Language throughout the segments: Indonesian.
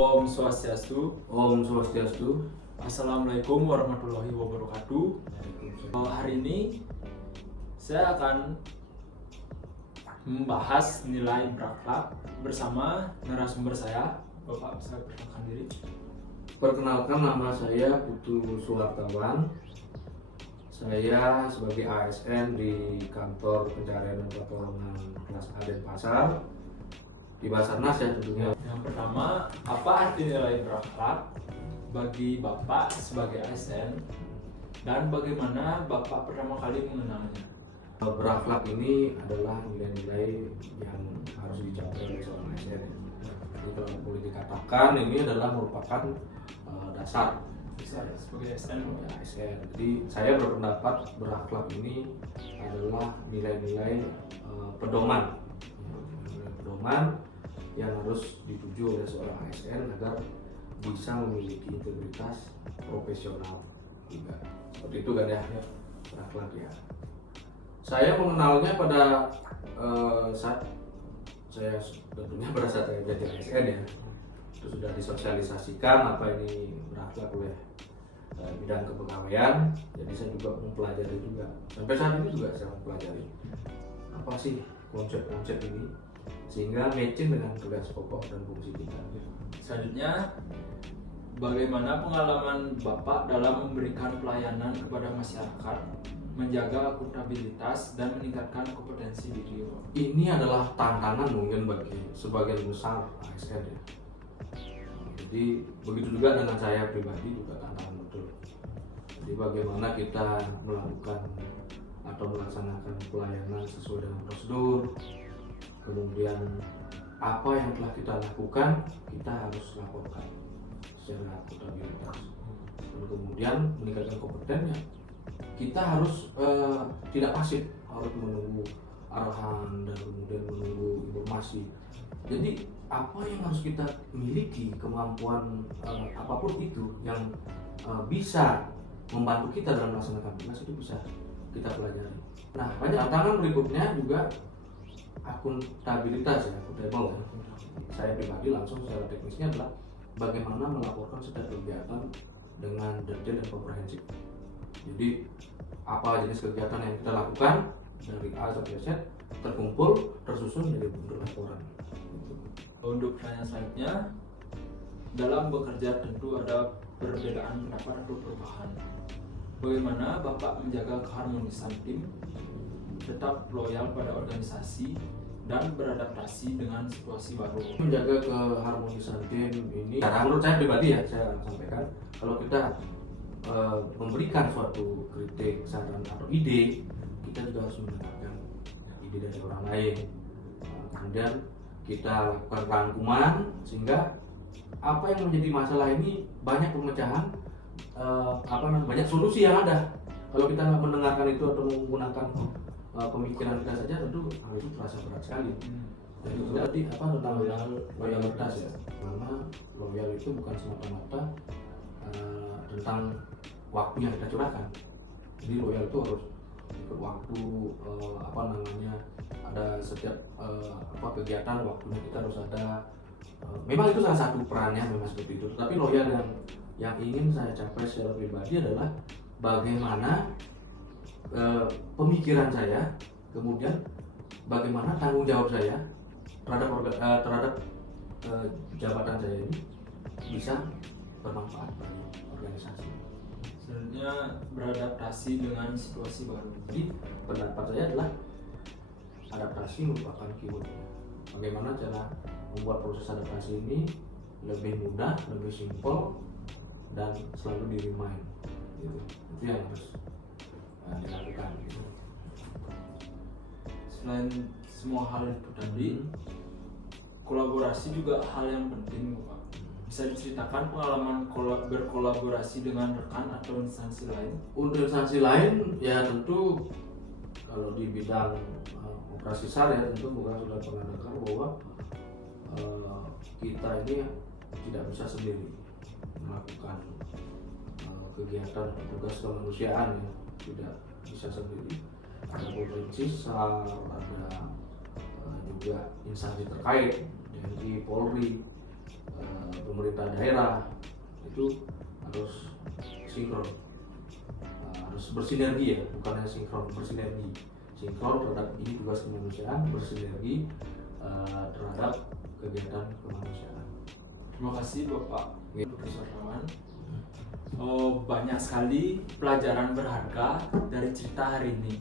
Om Swastiastu. Om Swastiastu. Assalamualaikum warahmatullahi wabarakatuh. Hari ini saya akan membahas nilai berakhlak bersama narasumber saya. Bapak bisa perkenalkan diri? Perkenalkan, nama saya Putu Suhartawan. Saya sebagai ASN di kantor pencarian dan pertolongan kelas A Denpasar di Basarnas ya tentunya. Yang pertama, apa arti nilai berakhlak bagi Bapak sebagai ASN dan bagaimana Bapak pertama kali mengenalnya? Berakhlak ini adalah nilai-nilai yang harus dicapai oleh seorang ASN. Jadi kalau boleh dikatakan ini adalah merupakan dasar Sebagai ASN. ASN. Jadi saya berpendapat berakhlak ini adalah nilai-nilai pedoman yang harus dituju oleh seorang ASN agar bisa memiliki integritas profesional juga. Seperti itu kan ya, berakhlak ya. Saya mengenalnya pada saat saya tentunya pada saat saya jadi ASN ya. Itu sudah disosialisasikan apa ini berakhlak oleh bidang kepegawaian. Jadi saya juga mempelajari juga. Sampai saat ini juga saya mempelajari apa sih konsep-konsep ini sehingga matching dengan tugas pokok dan fungsi kita. Selanjutnya, bagaimana pengalaman Bapak dalam memberikan pelayanan kepada masyarakat, menjaga akuntabilitas dan meningkatkan kompetensi diri? Ini adalah tantangan mungkin bagi sebagian besar ASN ya. Jadi begitu juga dengan saya pribadi juga tantangan betul. Jadi bagaimana kita melakukan atau melaksanakan pelayanan sesuai dengan prosedur, kemudian apa yang telah kita lakukan kita harus laporkan secara akuntabilitas, dan kemudian meningkatkan kompetennya. Kita harus tidak pasif, harus menunggu arahan dan kemudian menunggu informasi. Jadi apa yang harus kita miliki, kemampuan apapun itu yang bisa membantu kita dalam melaksanakan tugas itu bisa kita pelajari. Nah, banyak tantangan berikutnya juga akuntabilitas ya, akuntabel ya. Saya pribadi langsung secara teknisnya adalah bagaimana melaporkan setiap kegiatan dengan detail dan komprehensif. Jadi apa jenis kegiatan yang kita lakukan dari A sampai Z terkumpul, tersusun menjadi bentuk laporan. Untuk pertanyaan selanjutnya, dalam bekerja tentu ada perbedaan pendapat atau perubahan. Bagaimana Bapak menjaga keharmonisan tim, tetap loyal pada organisasi, dan beradaptasi dengan situasi baru? Menjaga keharmonisan tim ini, menurut saya pribadi ya, saya sampaikan, kalau kita memberikan suatu kritik, saran atau ide, kita juga harus mendengarkan ide dari orang lain. Kemudian kita lakukan rangkuman sehingga apa yang menjadi masalah ini banyak pemecahan, banyak solusi yang ada. Kalau kita nggak mendengarkan itu atau menggunakan pemikiran kita saja, tentu hal itu terasa berat sekali. Jadi berarti tentang loyalitas ya. Karena loyal itu bukan semata-mata tentang waktu yang kita curahkan. Jadi loyal itu harus ikut waktu, ada setiap kegiatan waktunya kita harus ada. Memang itu salah satu perannya, memang seperti itu. Tapi loyal yang ingin saya capai secara pribadi adalah bagaimana pemikiran saya, kemudian bagaimana tanggung jawab saya terhadap jabatan saya ini bisa bermanfaat bagi organisasi. Selanjutnya, beradaptasi dengan situasi baru. Jadi pendapat saya adalah adaptasi merupakan keyword. Bagaimana cara membuat proses adaptasi ini lebih mudah, lebih simpel, dan selalu di-remind gitu. Itu yang harus dilakukan gitu. Selain semua hal itu tadi, kolaborasi juga hal yang penting, Bapak. Bisa diceritakan pengalaman berkolaborasi dengan rekan atau instansi lain? Untuk instansi lain ya tentu kalau di bidang operasi SAR ya tentu bukan sudah pernah dengar bahwa kita ini tidak bisa sendiri melakukan kegiatan tugas kemanusiaan ya, tidak bisa sendiri. Ada provinsi SAR, ada juga instansi terkait TNI, Polri, pemerintah daerah itu harus sinkron, harus bersinergi ya, bukan hanya sinkron, bersinergi. Sinkron terhadap ini tugas kemanusiaan, bersinergi terhadap kegiatan kemanusiaan. Terima kasih Bapak Profesor Rawan. Banyak sekali pelajaran berharga dari cerita hari ini.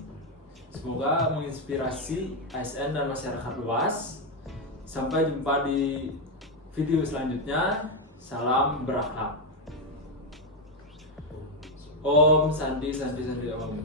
Semoga menginspirasi ASN dan masyarakat luas. Sampai jumpa di video selanjutnya. Salam berakhlak. Om Sandi Sandi Sandi Om.